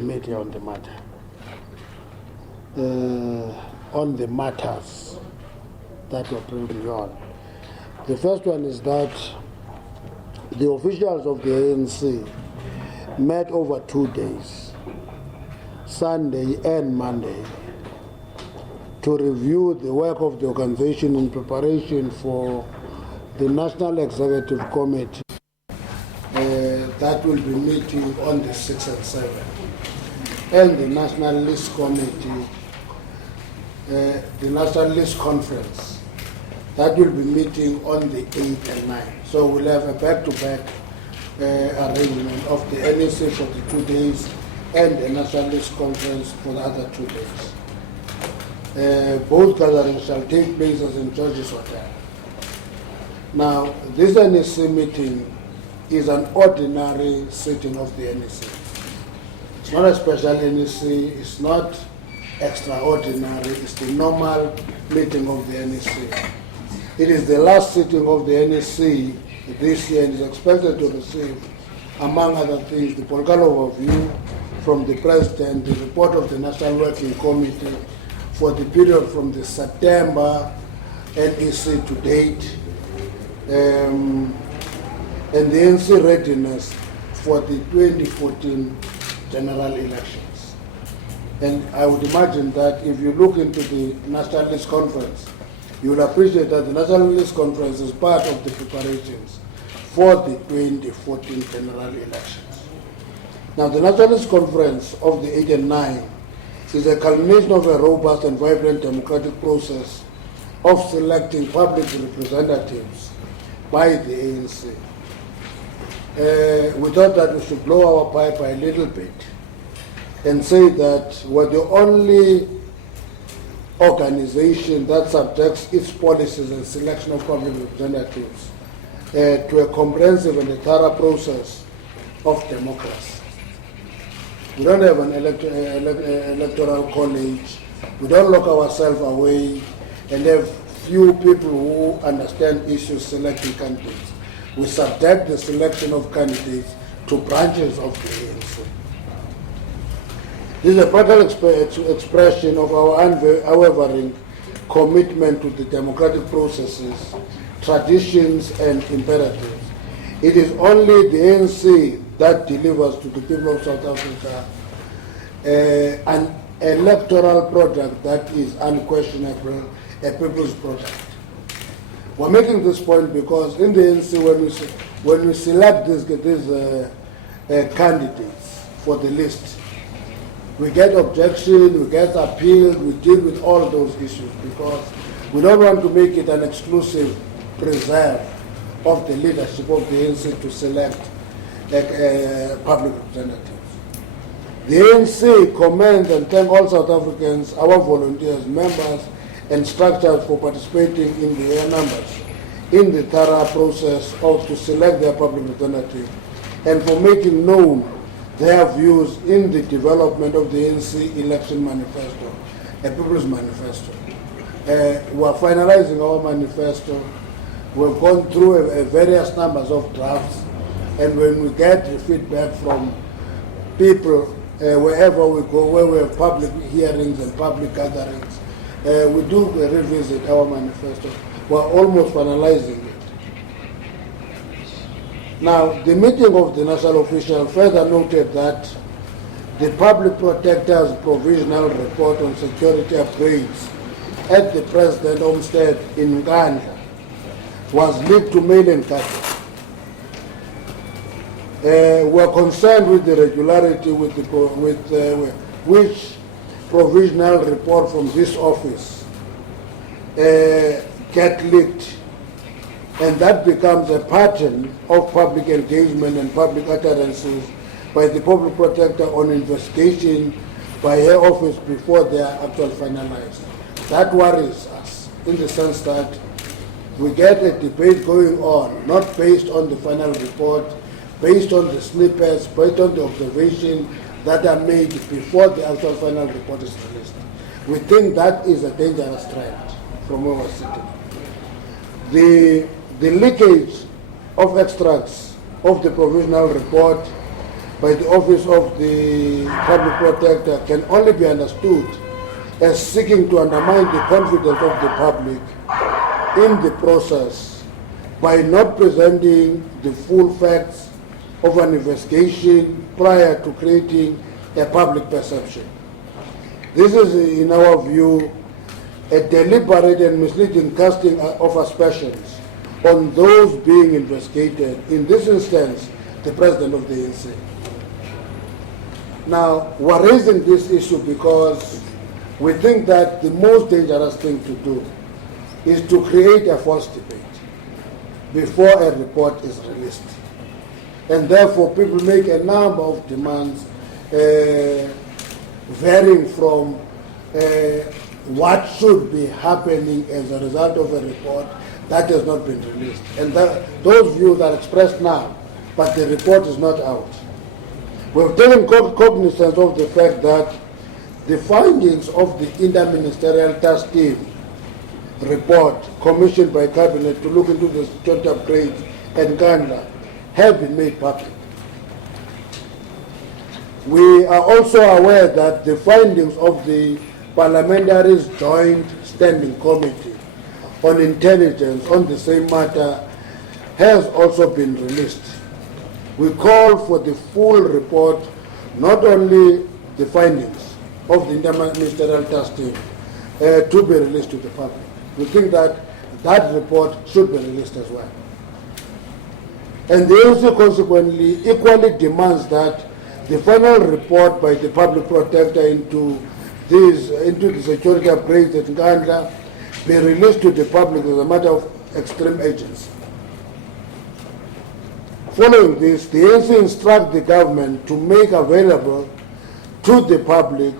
Media on the matter, on the matters that were bringing on. The first one is that the officials of the ANC met over 2 days, Sunday and Monday, to review the work of the organization in preparation for the National Executive Committee that will be meeting on the 6th and 7th. And the National List Committee, the National List Conference, that will be meeting on the 8th and 9th. So we'll have a back-to-back arrangement of the NSA for the 2 days and the National List Conference for the other 2 days. Both gatherings shall take place as in George's Hotel. Now, this NSA meeting is an ordinary sitting of the NSA. It's not a special NEC, it's not extraordinary, it's the normal meeting of the NEC. It is the last sitting of the NEC this year and is expected to receive, among other things, the political overview from the President, the report of the National Working Committee for the period from the September NEC to date, and the NC readiness for the 2014 general elections. And I would imagine that if you look into the National List Conference, you will appreciate that the National List Conference is part of the preparations for the 2014 general elections. Now, the National List Conference of the 8th and 9th is a culmination of a robust and vibrant democratic process of selecting public representatives by the ANC. We thought that we should blow our pipe a little bit and say that we're the only organization that subjects its policies and selection of public representatives to a comprehensive and a thorough process of democracy. We don't have an electoral college. We don't lock ourselves away and have few people who understand issues selecting candidates. We subject the selection of candidates to branches of the ANC. This is a practical expression of our unwavering commitment to the democratic processes, traditions, and imperatives. It is only the ANC that delivers to the people of South Africa an electoral product that is unquestionable, a people's product. We're making this point because in the ANC, when we select these candidates for the list, we get objection, we get appeal, we deal with all those issues because we don't want to make it an exclusive preserve of the leadership of the ANC to select public representatives. The ANC commends and thank all South Africans, our volunteers, members, and structures for participating in the air numbers in the thorough process of to select their public representative and for making known their views in the development of the ANC election manifesto, a people's manifesto. We are finalizing our manifesto. We've gone through various numbers of drafts, and when we get the feedback from people wherever we go, where we have public hearings and public gatherings, we do revisit our manifesto. We're almost finalizing it. Now, the meeting of the national official further noted that the public protector's provisional report on security upgrades at the President homestead in Nkandla was leaked to mail and Nkandla. We're concerned with the regularity with which provisional report from this office get leaked, and that becomes a pattern of public engagement and public utterances by the public protector on investigation by her office before they are actually finalized. That worries us in the sense that we get a debate going on, not based on the final report, based on the snippets, based on the observation that are made before the actual final report is released. We think that is a dangerous trend from where we're sitting. The leakage of extracts of the provisional report by the Office of the Public Protector can only be understood as seeking to undermine the confidence of the public in the process by not presenting the full facts of an investigation prior to creating a public perception. This is, in our view, a deliberate and misleading casting of aspersions on those being investigated, in this instance, the President of the ANC. Now, we're raising this issue because we think that the most dangerous thing to do is to create a false debate before a report is released. And therefore, people make a number of demands varying from what should be happening as a result of a report that has not been released. And those views are expressed now, but the report is not out. We've taken cognizance of the fact that the findings of the Interministerial Task Team report commissioned by Cabinet to look into the security upgrades at Nkandla have been made public. We are also aware that the findings of the Parliamentaries' Joint Standing Committee on Intelligence on the same matter has also been released. We call for the full report, not only the findings of the Interministerial Task Team, to be released to the public. We think that that report should be released as well. And the ANC consequently equally demands that the final report by the Public Protector into the security upgrades at Nkandla be released to the public as a matter of extreme urgency. Following this, the ANC instructs the government to make available to the public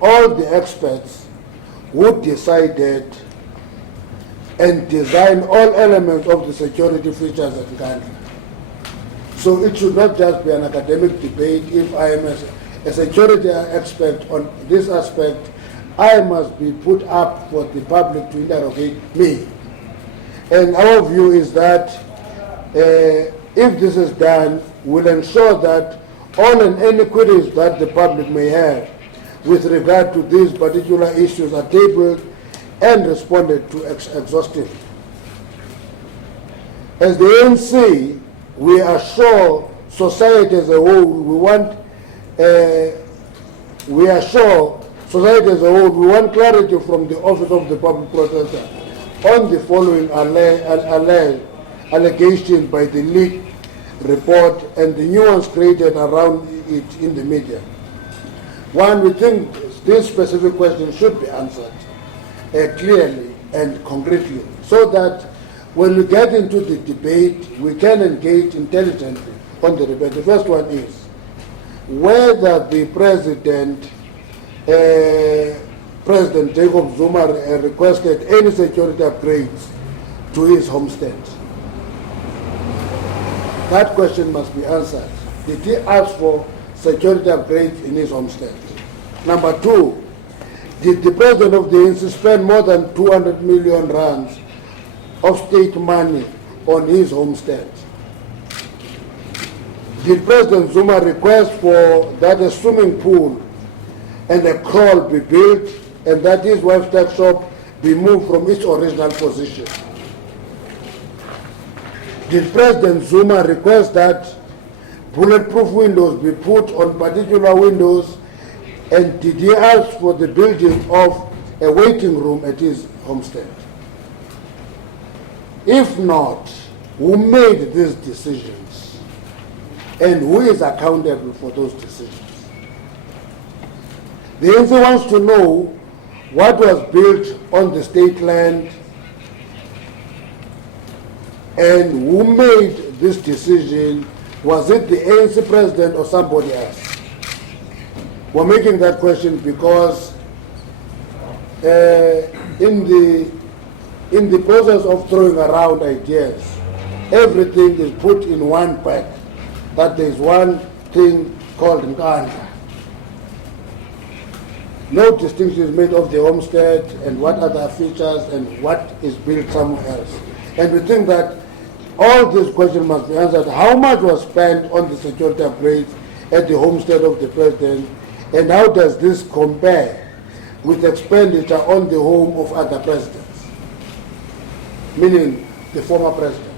all the experts who decided and design all elements of the security features at Nkandla. So it should not just be an academic debate. If I am a security expert on this aspect, I must be put up for the public to interrogate me. And our view is that if this is done, we'll ensure that all and any queries that the public may have with regard to these particular issues are tabled and responded to exhaustively. As the ANC, we assure society as a whole, we want clarity from the Office of the Public Protector on the following allegations by the leaked report and the nuance created around it in the media. One, we think this specific question should be answered clearly and concretely, so that when we get into the debate, we can engage intelligently on the debate. The first one is whether the President Jacob Zuma requested any security upgrades to his homestead. That question must be answered. Did he ask for security upgrades in his homestead? Number two, did the President of the ANC spend more than 200 million rands of state money on his homestead? Did President Zuma request for that a swimming pool and a crawl be built and that his wife's tuck shop be moved from its original position? Did President Zuma request that bulletproof windows be put on particular windows, and did he ask for the building of a waiting room at his homestead? If not, who made these decisions and who is accountable for those decisions? The ANC wants to know what was built on the state land and who made this decision. Was it the ANC president or somebody else? We're making that question because in the process of throwing around ideas, everything is put in one pack. That there is one thing called Nkandla. No distinction is made of the homestead and what other features and what is built somewhere else. And we think that all these questions must be answered. How much was spent on the security upgrades at the homestead of the president, and how does this compare with expenditure on the home of other presidents, meaning the former presidents?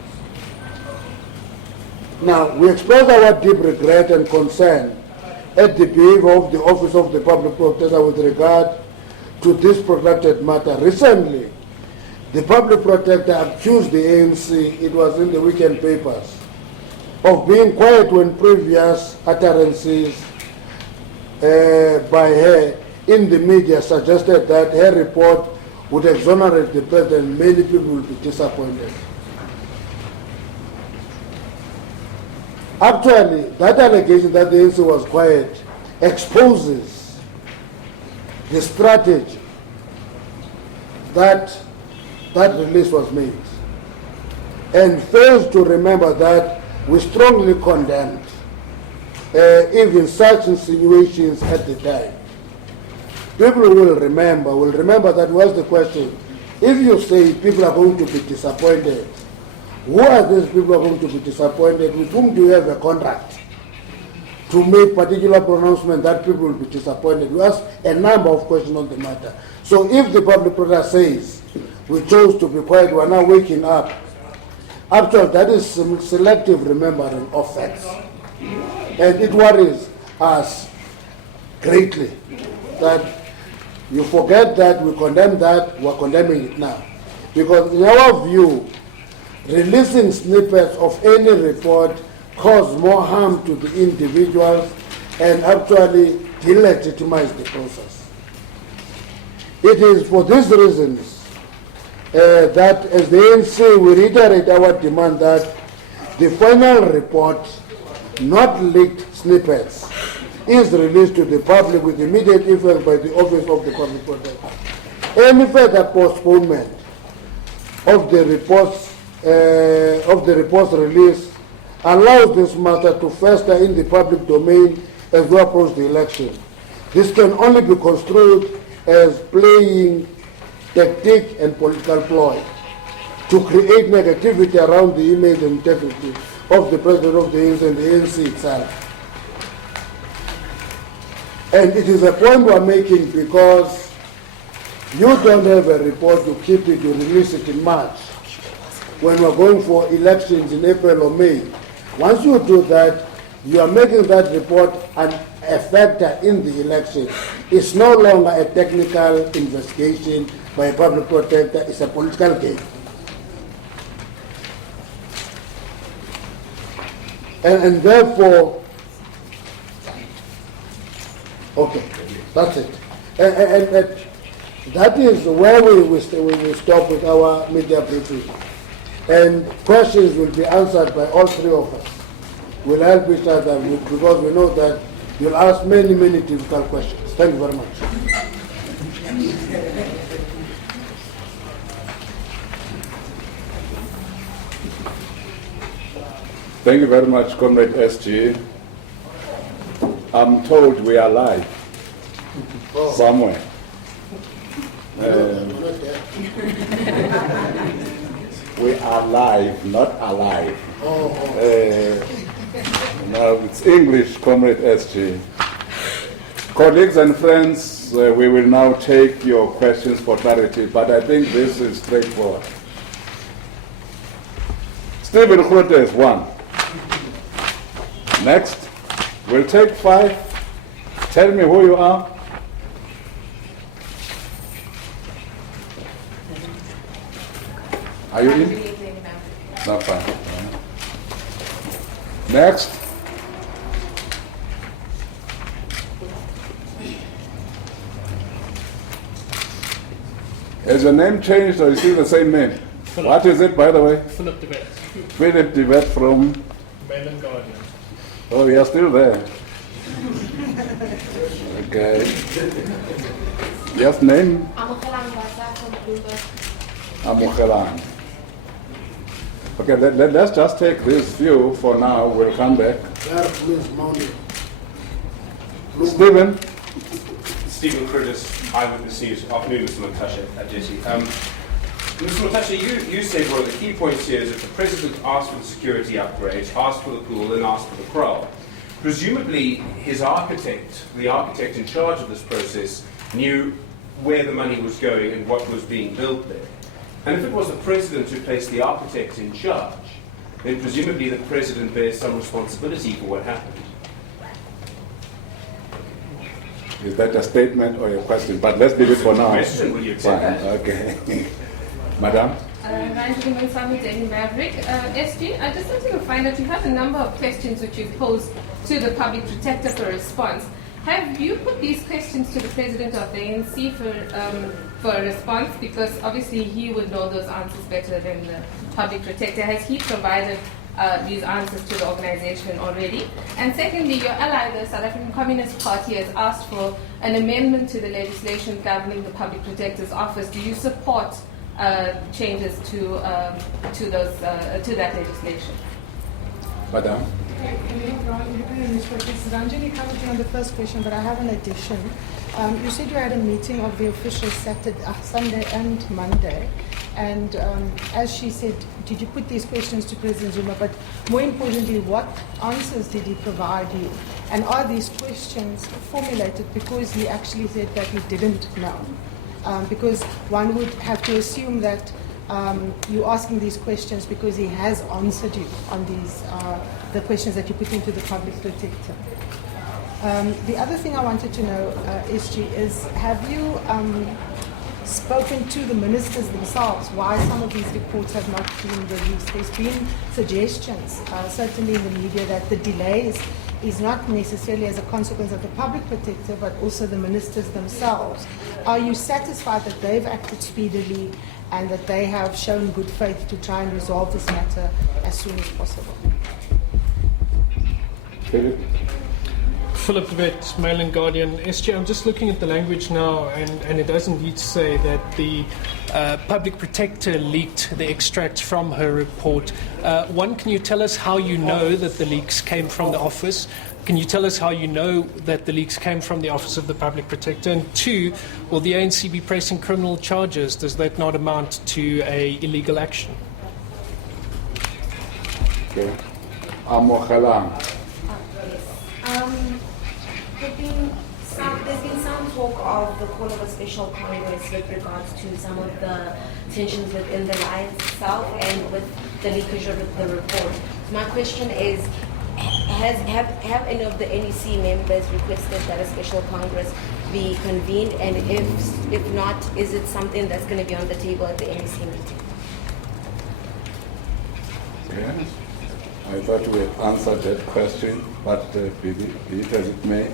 Now, we express our deep regret and concern at the behavior of the Office of the Public Protector with regard to this protracted matter. Recently, the Public Protector accused the ANC, it was in the weekend papers, of being quiet when previous utterances by her in the media suggested that her report would exonerate the president. Many people will be disappointed. Actually, that allegation that the ANC was quiet exposes the strategy that release was made, and fails to remember that we strongly condemned even such insinuations at the time. People will remember that was the question. If you say people are going to be disappointed, who are these people who are going to be disappointed? With whom do you have a contract to make particular pronouncement that people will be disappointed? We ask a number of questions on the matter. So if the public protector says we chose to be quiet, we are now waking up, actually that is selective remembering of facts. And it worries us greatly that you forget that we condemn that, we are condemning it now. Because in our view, releasing snippets of any report cause more harm to the individuals and actually delegitimize the process. It is for these reasons that as the ANC we reiterate our demand that the final report, not leaked snippets, is released to the public with immediate effect by the Office of the Public Protector. Any further postponement of the report's release allows this matter to fester in the public domain as we approach the election. This can only be construed as playing tactic and political ploy to create negativity around the image and integrity of the President of the ANC and the ANC itself. And it is a point we are making because you don't have a report to keep it, you release it in March when we're going for elections in April or May. Once you do that, you are making that report a factor in the election. It's no longer a technical investigation by a public protector, it's a political game. And therefore, okay, that's it. And that is where we stop with our media briefing. And questions will be answered by all three of us. We'll help each other because we know that you'll ask many, many difficult questions. Thank you very much. Thank you very much, Comrade SG. I'm told we are live somewhere. We are live, not alive. No, it's English, Comrade SG. Colleagues and friends, we will now take your questions for clarity, but I think this is straightforward. Stephen Grote is one. Next, we'll take 5. Tell me who you are. Are you in? No, fine. Next. Has your name changed or is it the same name? Philip. What is it, by the way? Philip Debet. Philip Debet from? Mainland Guardian. Oh, you're still there. Okay. Yes, name? Amukelan. Okay, let's just take this view for now. We'll come back. Stephen? Stephen Curtis, Eyewitness News. Afternoon, Mr. Mantashe at Jesse. Mr. Mantashe, you said one of the key points here is that the President asked for the security upgrades, asked for the pool, and asked for the parole. presumably his architect, the architect in charge of this process, knew where the money was going and what was being built there. And if it was the president who placed the architect in charge, then presumably the president bears some responsibility for what happened. Is that a statement or a question? But let's leave it for now. Question, will you accept Fine. that? Okay. Madam? Maverick. SG, I just wanted to find out, you have a number of questions which you've posed to the public protector for response. Have you put these questions to the president of the ANC for a response? Because obviously he would know those answers better than the public protector. Has he provided these answers to the organization already? And secondly, your ally, the South African Communist Party, has asked for an amendment to the legislation governing the public protector's office. Do you support changes to that legislation? Madam? This is Anjali commenting on the first question, but I have an addition. You said you had a meeting of the officials Sunday and Monday, and as she said, did you put these questions to President Zuma? But more importantly, what answers did he provide you? And are these questions formulated because he actually said that he didn't know? Because one would have to assume that you're asking these questions because he has answered you on these the questions that you put into the public protector. The other thing I wanted to know, SG, is have you spoken to the ministers themselves why some of these reports have not been released? There's been suggestions, certainly in the media, that the delays is not necessarily as a consequence of the public protector, but also the ministers themselves. Are you satisfied that they've acted speedily and that they have shown good faith to try and resolve this matter as soon as possible? Philip? Philip Vet, Mail and Guardian. SG, I'm just looking at the language now, and it does indeed say that the public protector leaked the extracts from her report. One, can you tell us how you know that the leaks came from the office? Can you tell us how you know that the leaks came from the Office of the Public Protector? And two, will the ANC be pressing criminal charges? Does that not amount to a illegal action? Okay. Amohalang. There's been some talk of the call of a special Congress with regards to some of the tensions within the alliance itself and with the leakage of the report. My question is, have any of the NEC members requested that a special Congress be convened, and if not, is it something that's going to be on the table at the NEC meeting? Yes. I thought we had answered that question, but be it as it may.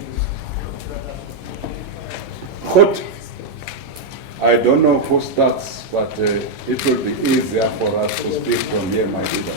Good. I don't know who starts, but it will be easier for us to speak from here, my leader.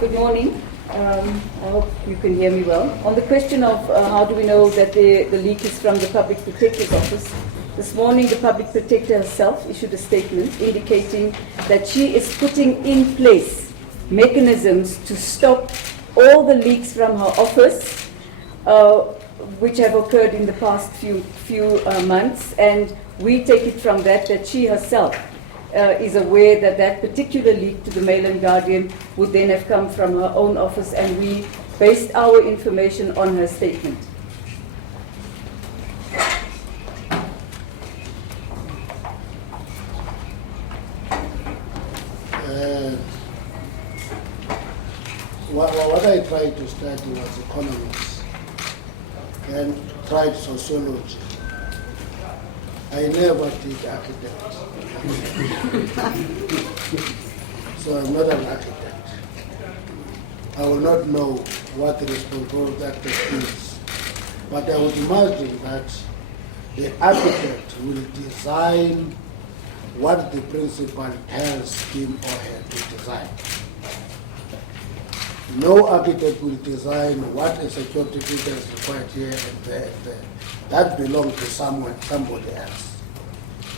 Good morning. I hope you can hear me well. On the question of how do we know that the leak is from the Public Protector's Office, this morning the Public Protector herself issued a statement indicating that she is putting in place mechanisms to stop all the leaks from her office, which have occurred in the past few months, and we take it from that she herself is aware that that particular leak to the Mail and Guardian would then have come from her own office, and we based our information on her statement. What I tried to study was economics and tried sociology. I never did architecture. So I'm not an architect. I will not know what the responsibility of the architect is. But I would imagine that the architect will design what the principal tells him or her to design. No architect will design what a security feature is required here and there and there. That belongs to somebody else.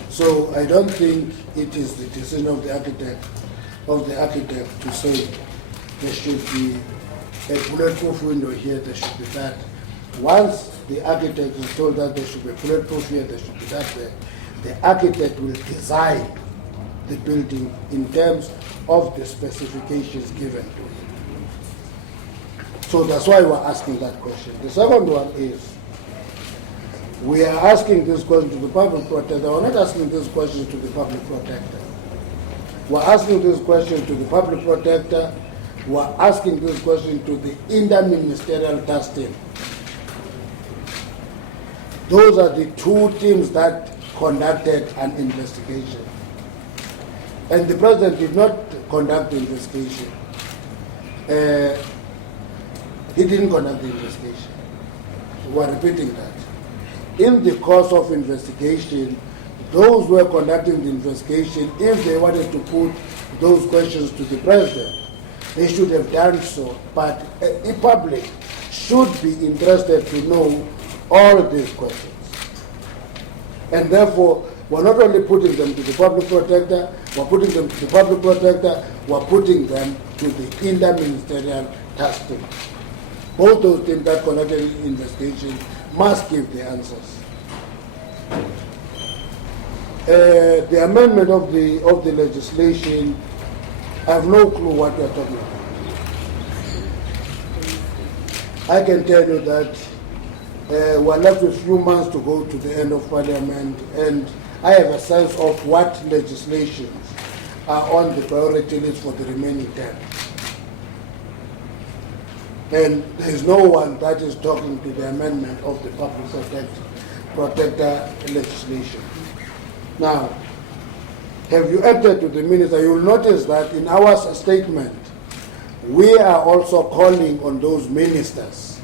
So I don't think it is the decision of the architect to say there should be a bulletproof window here, there should be that. Once the architect is told that there should be a bulletproof here, there should be that there, the architect will design the building in terms of the specifications given to him. So that's why we're asking that question. The second one is, we are asking this question to the public protector. We're not asking this question to the public protector. We're asking this question to the public protector. We're asking this question to the interministerial task team. Those are the two teams that conducted an investigation. And the president did not conduct the investigation. He didn't conduct the investigation. We're repeating that. In the course of investigation, those who were conducting the investigation, if they wanted to put those questions to the president, they should have done so. But the public should be interested to know all of these questions. And therefore, we're not only putting them to the public protector, we're putting them to the public protector, we're putting them to the interministerial task team. Both those teams that conducted the investigation must give the answers. The amendment of the legislation, I have no clue what we are talking about. I can tell you that we're left with a few months to go to the end of Parliament, and I have a sense of what legislations are on the priority list for the remaining term. And there is no one that is talking to the amendment of the public protector legislation. Now, have you entered to the minister? You will notice that in our statement, we are also calling on those ministers,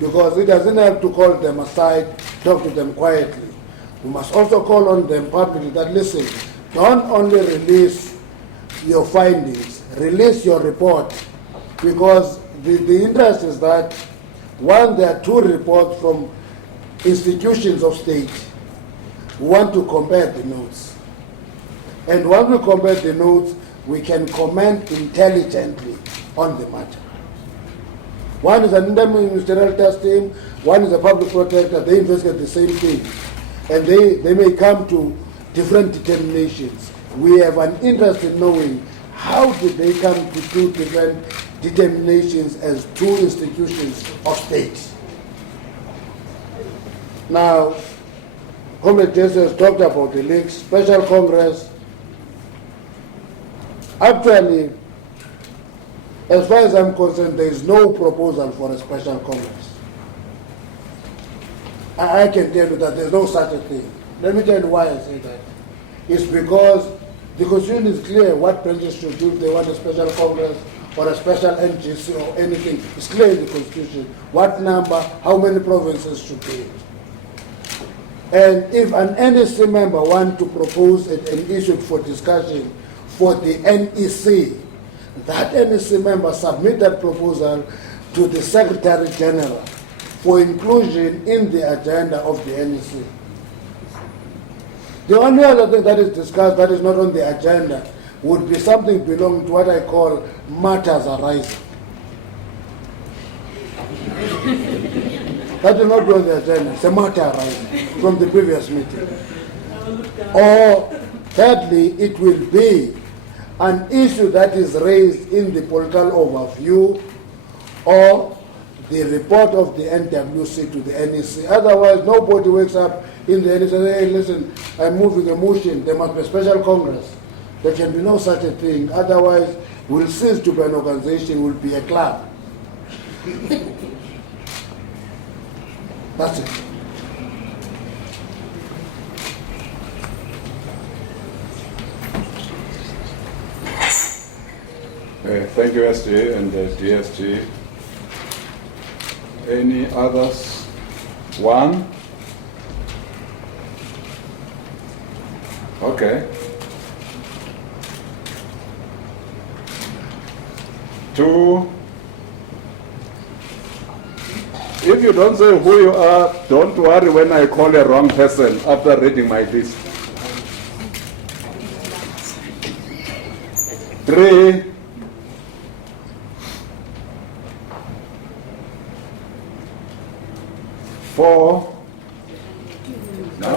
because it doesn't have to call them aside, talk to them quietly. We must also call on them publicly that, listen, don't only release your findings, release your report, because the interest is that, one, there are two reports from institutions of state. We want to compare the notes. And once we compare the notes, we can comment intelligently on the matter. One is an interministerial task team, one is a public protector. They investigate the same thing. And they may come to different determinations. We have an interest in knowing how did they come to two different determinations as two institutions of state. Now, Comrade Jesse has talked about the links, special Congress. Actually, as far as I'm concerned, there is no proposal for a special Congress. I can tell you that there's no such a thing. Let me tell you why I say that. It's because the Constitution is clear what branches should do if they want a special Congress or a special NGC or anything. It's clear in the Constitution what number, how many provinces should be. And if an NEC member wants to propose an issue for discussion for the NEC, that NEC member submit that proposal to the Secretary General for inclusion in the agenda of the NEC. The only other thing that is discussed that is not on the agenda would be something belonging to what I call matters arising. That will not be on the agenda. It's a matter arising from the previous meeting. Or thirdly, it will be an issue that is raised in the political overview or the report of the NWC to the NEC. Otherwise, nobody wakes up in the NEC and says, hey, listen, I'm moving a motion, there must be a special Congress. There can be no such a thing. Otherwise, we'll cease to be an organization, we'll be a club. That's it. Thank you, SG and DSG. Any others? One? Okay. Two? If you don't say who you are, don't worry when I call a wrong person after reading my list. Three? Four? No,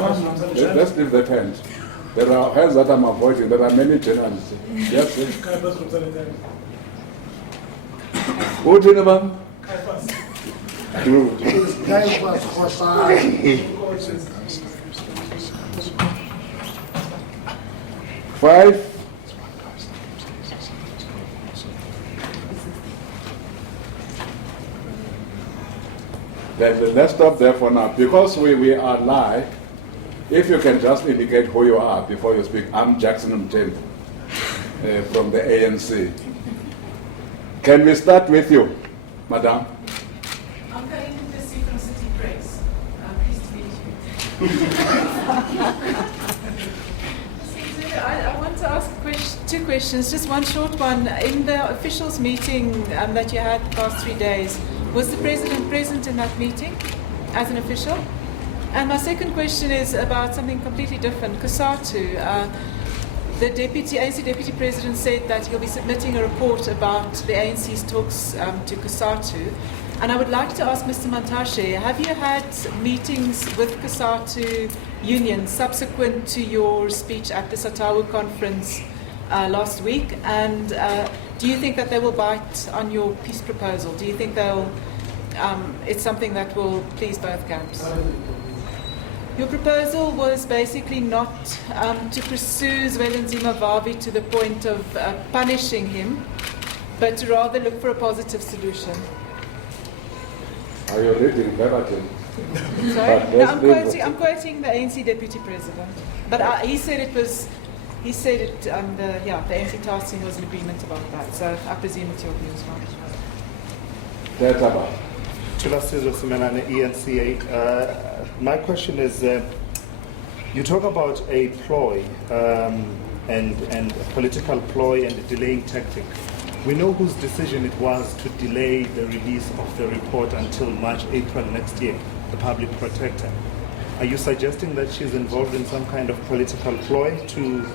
let's leave There are hands that I'm avoiding. There are many journalists. Yes, sir. Caiaphas from Sanitary. Who do you know? Caiaphas. True. Caiaphas Khosana. 5. Then let's stop there for now. Because we are live, if you can just indicate who you are before you speak. I'm Jackson Mtembu from the ANC. Can we start with you, Madam? I'm Karin Duplessis from City Press. Pleased to meet you. I want to ask two questions. Just one short one. In the officials meeting that you had the past 3 days, was the President present in that meeting as an official? And my second question is about something completely different. COSATU, the ANC Deputy President said that he'll be submitting a report about the ANC's talks to COSATU. And I would like to ask Mr. Mantashe, have you had meetings with COSATU union subsequent to your speech at the Satawu conference last week? And do you think that they will bite on your peace proposal? Do you think they'll, it's something that will please both camps? Your proposal was basically not to pursue Zwelinzima Vavi to the point of punishing him, but to rather look for a positive solution. Are you reading verbatim? Sorry? No, I'm quoting the ANC Deputy President. But he said it was, he said it, the ANC task team was in agreement about that. So I presume it's your view as well. That's about. My question is, you talk about a ploy and a political ploy and a delaying tactic. We know whose decision it was to delay the release of the report until March, April next year, the public protector. Are you suggesting that she's involved in some kind of political ploy to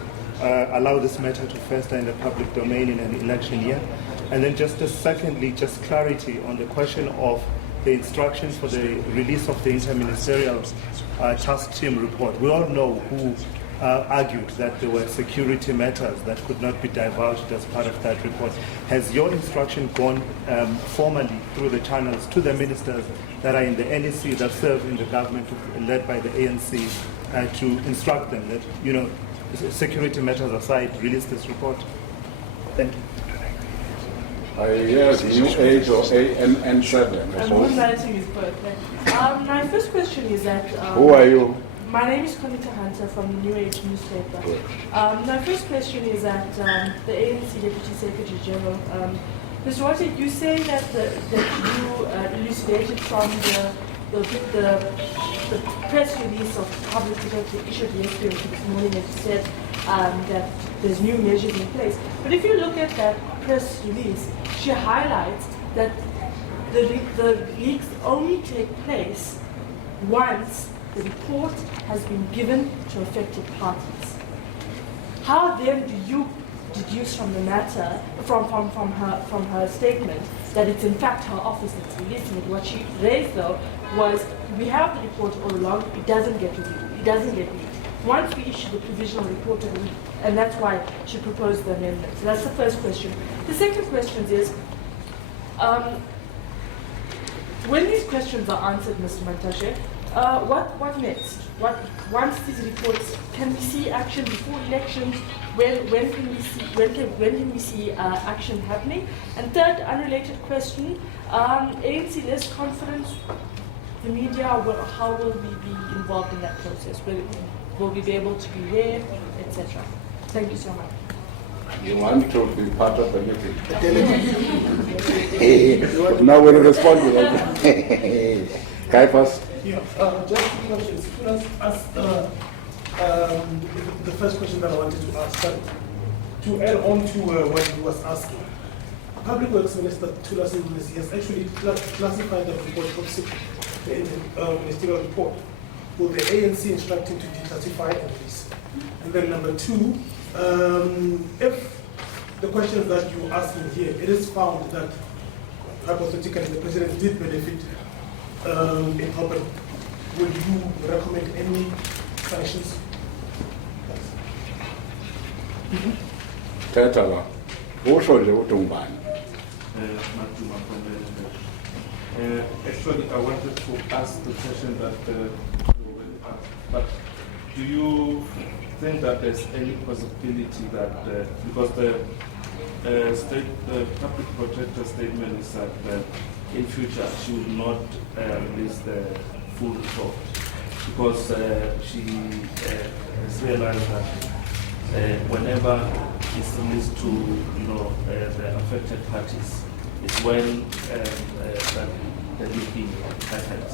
allow this matter to fester in the public domain in an election year? And then secondly, just clarity on the question of the instructions for the release of the interministerial task team report. We all know who argued that there were security matters that could not be divulged as part of that report. Has your instruction gone formally through the channels to the ministers that are in the NEC that serve in the government led by the ANC to instruct them that, you know, security matters aside, release this report? Thank you. Yes, New Age or ANN7. I'm moonlighting is both. My first question is that... who are you? My name is Conita Hunter from the New Age newspaper. My first question is that the ANC Deputy Secretary General, Mr. Water, you say that you elucidated from the press release of the public protector issued yesterday this morning, and you said that there's new measures in place. But if you look at that press release, she highlights that the leaks only take place once the report has been given to affected parties. How then do you deduce from the matter, from her statement, that it's in fact her office that's releasing it? What she raised though was, we have the report all along, it doesn't get reviewed, it doesn't get leaked. Once we issue the provisional report, and that's why she proposed the amendment. So that's the first question. The second question is, when these questions are answered, Mr. Mantashe, what next? Once these reports, can we see action before elections? When can we see action happening? And third, unrelated question: ANC less confidence. The media, how will we be involved in that process? Will we be able to be there, etc.? Thank you so much. You want to be part of the meeting? Now we'll respond to that. Caiaphas? Yeah, just two questions. Let's ask the first question that I wanted to ask. To add on to what he was asking, Public Works Minister Thuli Madonsela has actually classified the report the ministerial report. Will the ANC instruct him to declassify and release? And then number two, if the questions that you ask in here, it is found that hypothetically the president did benefit in helping, would you recommend any sanctions? Thetha la. Usho nje uthi ungubani. Maduma from actually, I wanted to ask the question that you already asked, but do you think that there's any possibility that, because the public protector statement is that in future she will not release the full report, because she has realized that whenever it's released to the affected parties, is when the leaking happens.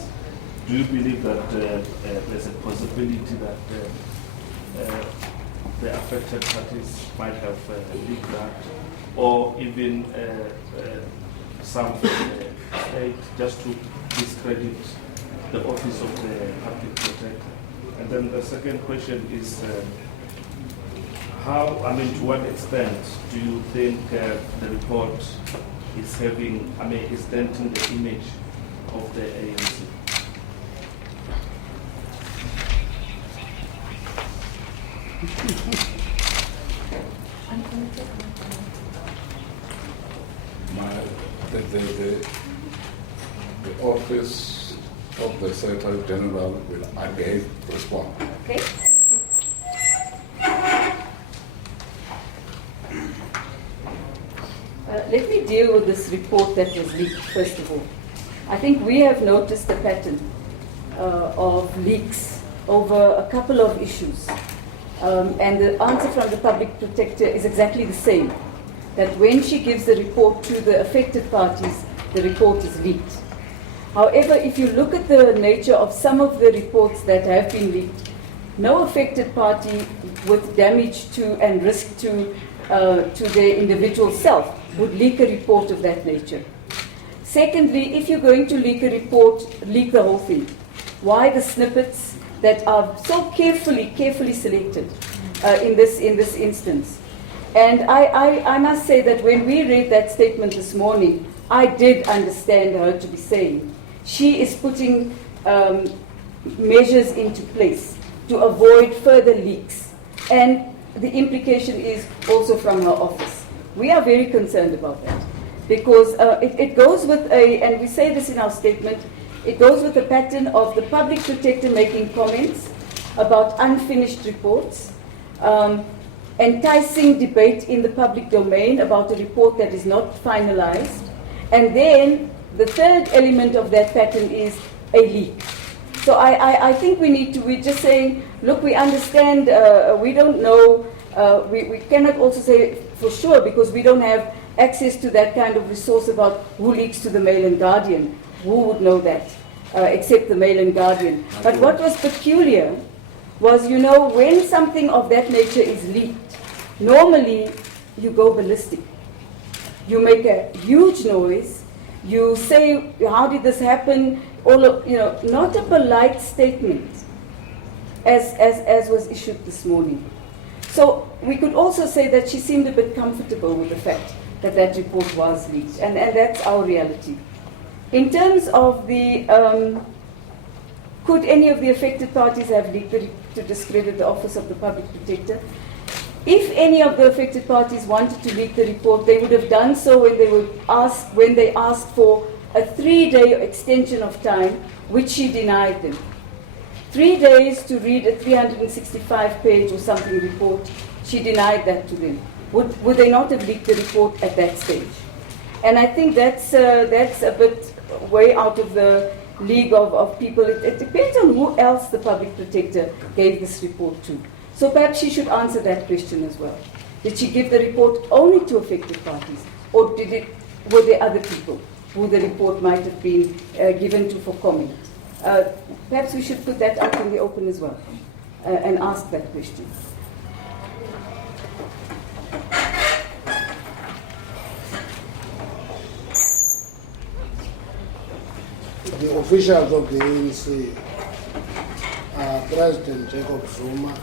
Do you believe that there's a possibility that the affected parties might have leaked that, or even some state, just to discredit the office of the public protector? And then the second question is, to what extent do you think the report is is denting the image of the ANC? The office of the Secretary General will again respond. Okay. Let me deal with this report that was leaked, first of all. I think we have noticed a pattern of leaks over a couple of issues. And the answer from the public protector is exactly the same, that when she gives the report to the affected parties, the report is leaked. However, if you look at the nature of some of the reports that have been leaked, no affected party with damage to and risk to their individual self would leak a report of that nature. Secondly, if you're going to leak a report, leak the whole thing. Why the snippets that are so carefully selected in this instance? And I must say that when we read that statement this morning, I did understand her to be saying she is putting measures into place to avoid further leaks. And the implication is also from her office. We are very concerned about that because it goes with and we say this in our statement, it goes with a pattern of the public protector making comments about unfinished reports, enticing debate in the public domain about a report that is not finalized, and then the third element of that pattern is a leak. So I think we're just saying, look, we understand, we don't know, we cannot also say for sure because we don't have access to that kind of resource about who leaks to the Mail and Guardian. Who would know that, except the Mail and Guardian? But what was peculiar was, when something of that nature is leaked, normally you go ballistic. You make a huge noise. You say, how did this happen? Not a polite statement as was issued this morning. So we could also say that she seemed a bit comfortable with the fact that that report was leaked, and that's our reality. In terms of the, could any of the affected parties have leaked to discredit the office of the public protector? If any of the affected parties wanted to leak the report, they would have done so when they asked for a 3-day extension of time, which she denied them. 3 days to read a 365-page or something report, she denied that to them. Would they not have leaked the report at that stage? And I think that's a bit way out of the league of people. It depends on who else the public protector gave this report to. So perhaps she should answer that question as well. Did she give the report only to affected parties, or were there other people who the report might have been given to for comment? Perhaps we should put that out in the open as well and ask that question. The officials of the ANC are President Jacob Zuma,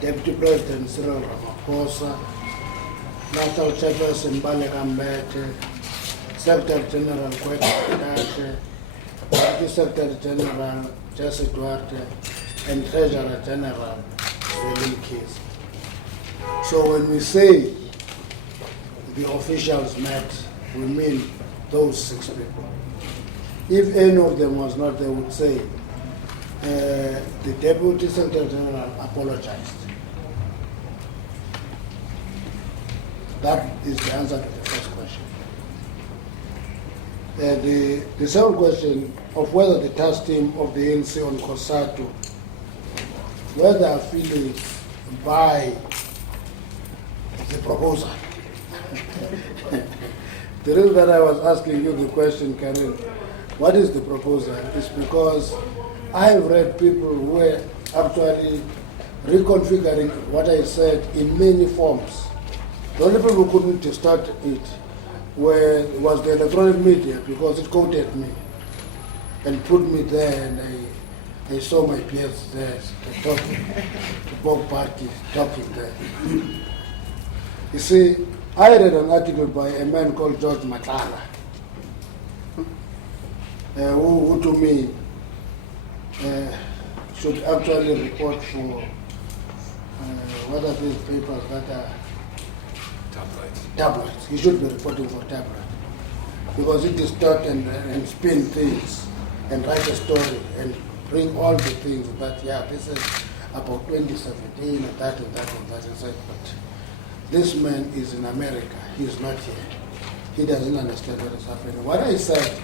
Deputy President Cyril Ramaphosa, National Chairperson Baleka Mbete, Secretary General Gwede Mantashe, Deputy Secretary General Jesse Duarte, and Treasurer General Zweli Mkhize. So when we say the officials met, we mean those 6 people. If any of them was not, they would say the Deputy Secretary General apologized. That is the answer to the first question. The second question of whether the task team of the ANC on COSATU, whether our feelings by the proposal. The reason that I was asking you the question, Karen, what is the proposal, is because I have read people who were actually reconfiguring what I said in many forms. The only people who couldn't start it was the electronic media, because it quoted me and put me there, and I saw my peers there talking, both parties talking there. You see, I read an article by a man called George Nkandla, who to me should actually report for what are these papers that are tabloids. He should be reporting for tabloid, because he distort and spin things and write a story and bring all the things that, yeah, this is about 2017 and that and that and that. And that. But this man is in America. He is not here. He doesn't understand what is happening. What I said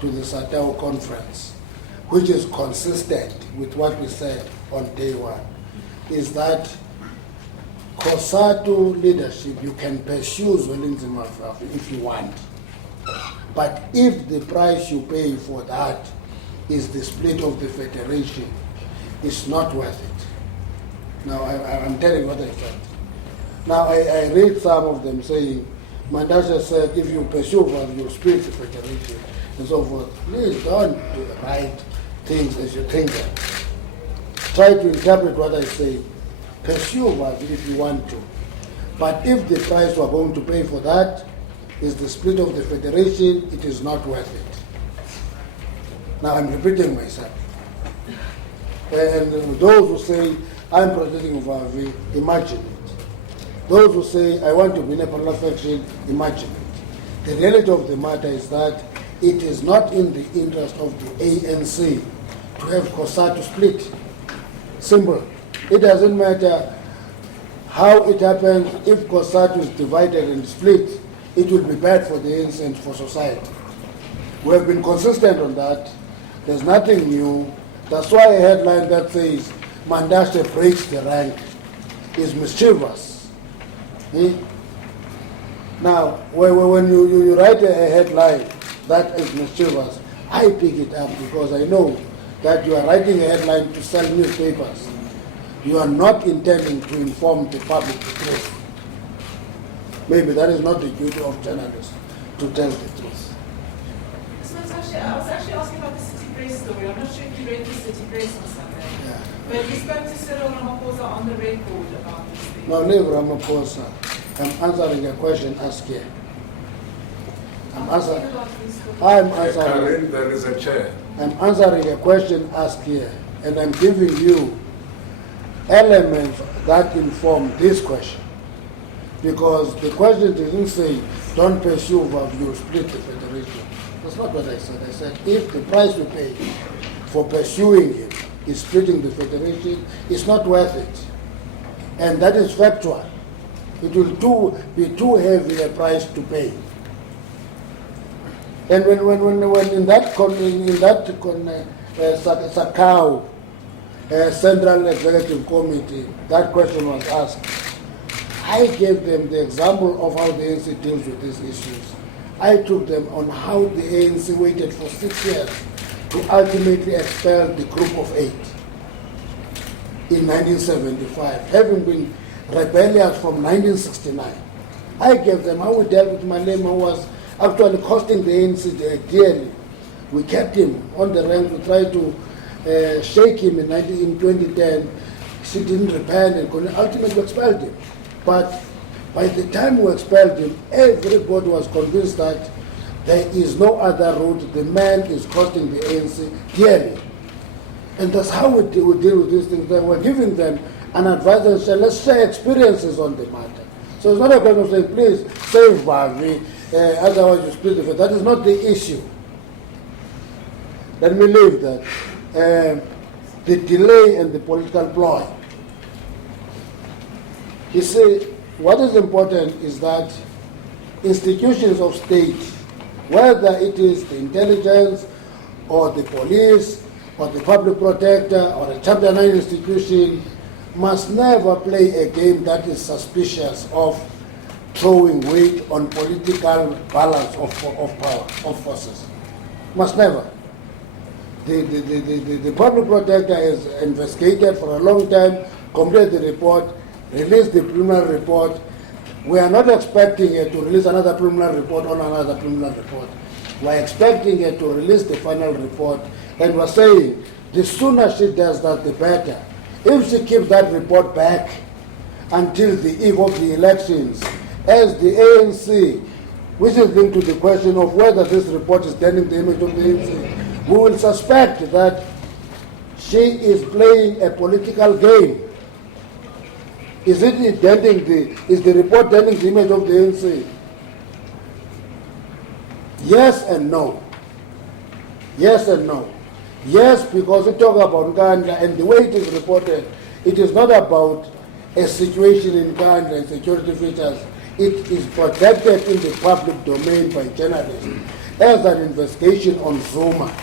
to the SATAO conference, which is consistent with what we said on day one, is that COSATU leadership, you can pursue Zuma if you want. But if the price you pay for that is the split of the federation, it's not worth it. Now, I'm telling you what I said. Now, I read some of them saying, Mantashe said, if you pursue, you split the federation, and so forth. Please don't write things as you think them. Try to interpret what I say. Pursue if you want to. But if the price we're going to pay for that is the split of the federation, it is not worth it. Now I'm repeating myself. And those who say, I'm protecting Vavi, imagine it. Those who say, I want to be in a perfection, imagine it. The reality of the matter is that it is not in the interest of the ANC to have COSATU split. Simple. It doesn't matter how it happens. If COSATU is divided and split, it will be bad for the ANC and for society. We have been consistent on that. There's nothing new. That's why a headline that says Mantashe breaks the rank is mischievous. Now, when you write a headline that is mischievous, I pick it up because I know that you are writing a headline to sell newspapers. You are not intending to inform the public the truth. Maybe that is not the duty of journalists to tell the truth. So I was actually asking about the City Press story. I'm not sure if you read the City Press on Sunday. Yeah. But you spoke to Cyril Ramaphosa on the record about this thing. No, leave Ramaphosa. I'm answering a question asked here. Karen, there is a chair. I'm answering a question asked here, and I'm giving you elements that inform this question. Because the question didn't say, don't pursue you split the federation. That's not what I said. I said, if the price we pay for pursuing it is splitting the federation, it's not worth it. And that is factual. It will be too heavy a price to pay. And when in that SACAO Central Executive Committee, that question was asked, I gave them the example of how the ANC deals with these issues. I took them on how the ANC waited for 6 years to ultimately expel the Group of 8 in 1975, having been rebellious from 1969. I gave them how we dealt with Malema, who was actually costing the ANC dearly. We kept him on the rank. We tried to shake him in 2010. He didn't repent and ultimately expelled him. But by the time we expelled him, everybody was convinced that there is no other route. The man is costing the ANC dearly. And that's how we deal with these things. We're giving them and advise and say, let's share experiences on the matter. So it's not a question of saying, please save Bavi, otherwise you split the faith. That is not the issue. Let me leave that. The delay and the political ploy. You see, what is important is that institutions of state, whether it is the intelligence or the police or the public protector or a Chapter 9 institution, must never play a game that is suspicious of throwing weight on political balance of power, of forces. Must never. The public protector has investigated for a long time, completed the report, released the preliminary report. We are not expecting her to release another preliminary report on another preliminary report. We are expecting her to release the final report, and we're saying the sooner she does that, the better. If she keeps that report back until the eve of the elections, as the ANC, which is linked to the question of whether this report is denting the image of the ANC, we will suspect that she is playing a political game. Is the report denting the image of the ANC? Yes and no. Yes and no. Yes, because we talk about Nkandla, and the way it is reported, it is not about a situation in Nkandla and security features. It is protected in the public domain by journalists as an investigation on Zuma.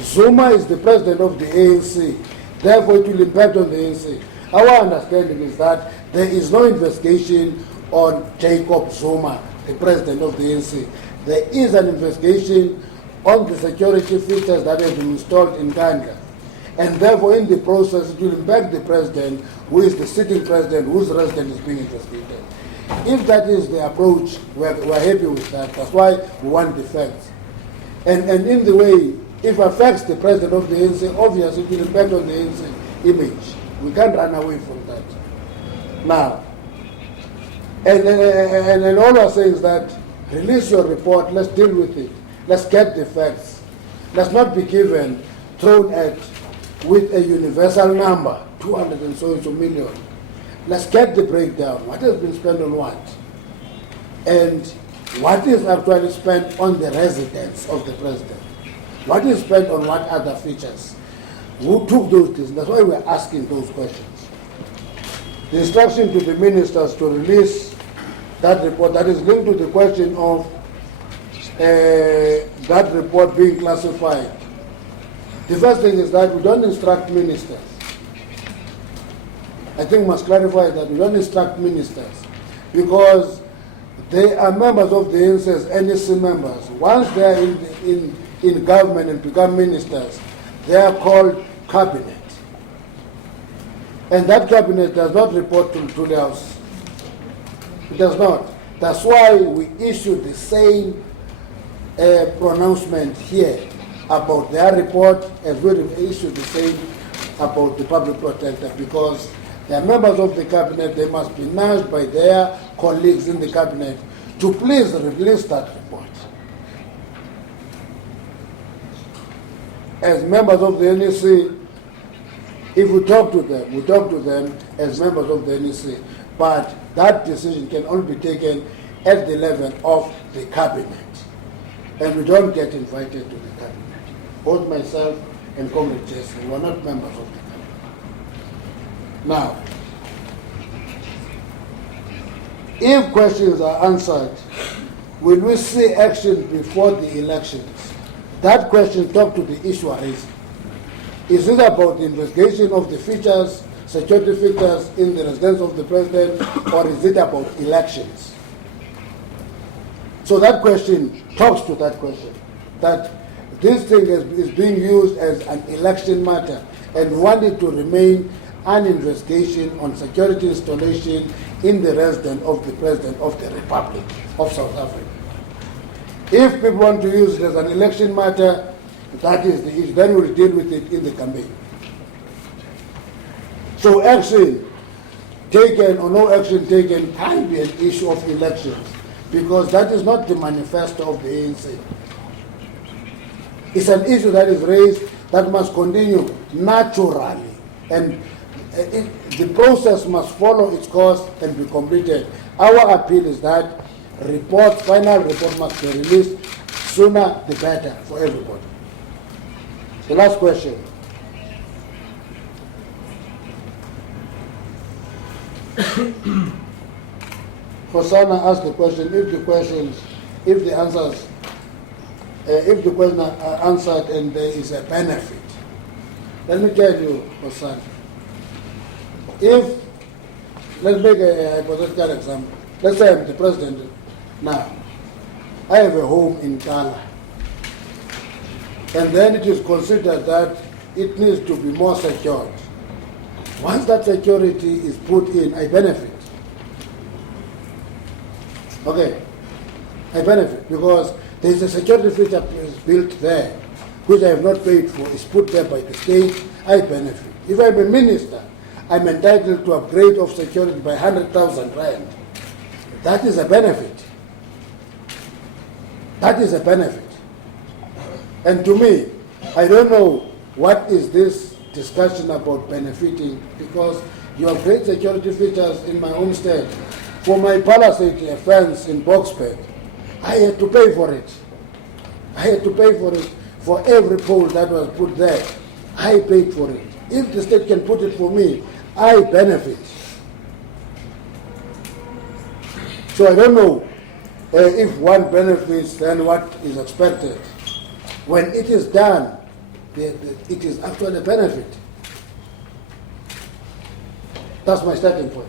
Zuma is the president of the ANC, therefore it will impact on the ANC. Our understanding is that there is no investigation on Jacob Zuma, the president of the ANC. There is an investigation on the security features that have been installed in Nkandla. And therefore, in the process, it will impact the president, who is the sitting president, whose residence is being investigated. If that is the approach, we're happy with that. That's why we want the facts. And in the way, if it affects the president of the ANC, obviously it will impact on the ANC image. We can't run away from that. Now, and all I'm saying is that release your report, let's deal with it. Let's get the facts. Let's not be thrown at with a universal number, 200 and so million. Let's get the breakdown. What has been spent on what? And what is actually spent on the residence of the president? What is spent on what other features? Who took those things? That's why we're asking those questions. The instruction to the ministers to release that report that is linked to the question of that report being classified. The first thing is that we don't instruct ministers. I think we must clarify that we don't instruct ministers because they are members of the ANC as NEC members. Once they are in government and become ministers, they are called cabinet. And that cabinet does not report to the House. It does not. That's why we issue the same pronouncement here about their report as we issue the same about the public protector, because they are members of the cabinet. They must be nudged by their colleagues in the cabinet to please release that report. As members of the NEC, if we talk to them as members of the NEC, but that decision can only be taken at the level of the cabinet. And we don't get invited to the cabinet. Both myself and Comrade Jason were not members of the cabinet. Now, if questions are answered, will we see action before the elections? That question talk to the issue raised. Is it about the investigation of the features, security features in the residence of the president, or is it about elections? So that question talks to that question, that this thing is being used as an election matter and wanted to remain an investigation on security installation in the residence of the President of the Republic of South Africa. If people want to use it as an election matter, that is the issue. Then we'll deal with it in the campaign. So action taken or no action taken can be an issue of elections, because that is not the manifesto of the ANC. It's an issue that is raised that must continue naturally. And The process must follow its course and be completed. Our appeal is that final report must be released sooner the better for everybody. The last question. Hosanna asked the question, if the question are answered and there is a benefit. Let me tell you, Hosanna, let's make a hypothetical example. Let's say I'm the president now. I have a home in Nkandla. And then it is considered that it needs to be more secured. Once that security is put in, I benefit. Okay, I benefit because there is a security feature built there, which I have not paid for, is put there by the state, I benefit. If I'm a minister, I'm entitled to upgrade of security by 100,000 rand. That is a benefit. That is a benefit. And to me, I don't know what is this discussion about benefiting, because you have great security features in my homestead. For my palisade fence in Boxburg, I had to pay for it. I had to pay for it for every pole that was put there. I paid for it. If the state can put it for me, I benefit. So I don't know if one benefits, then what is expected. When it is done, it is actually a benefit. That's my starting point.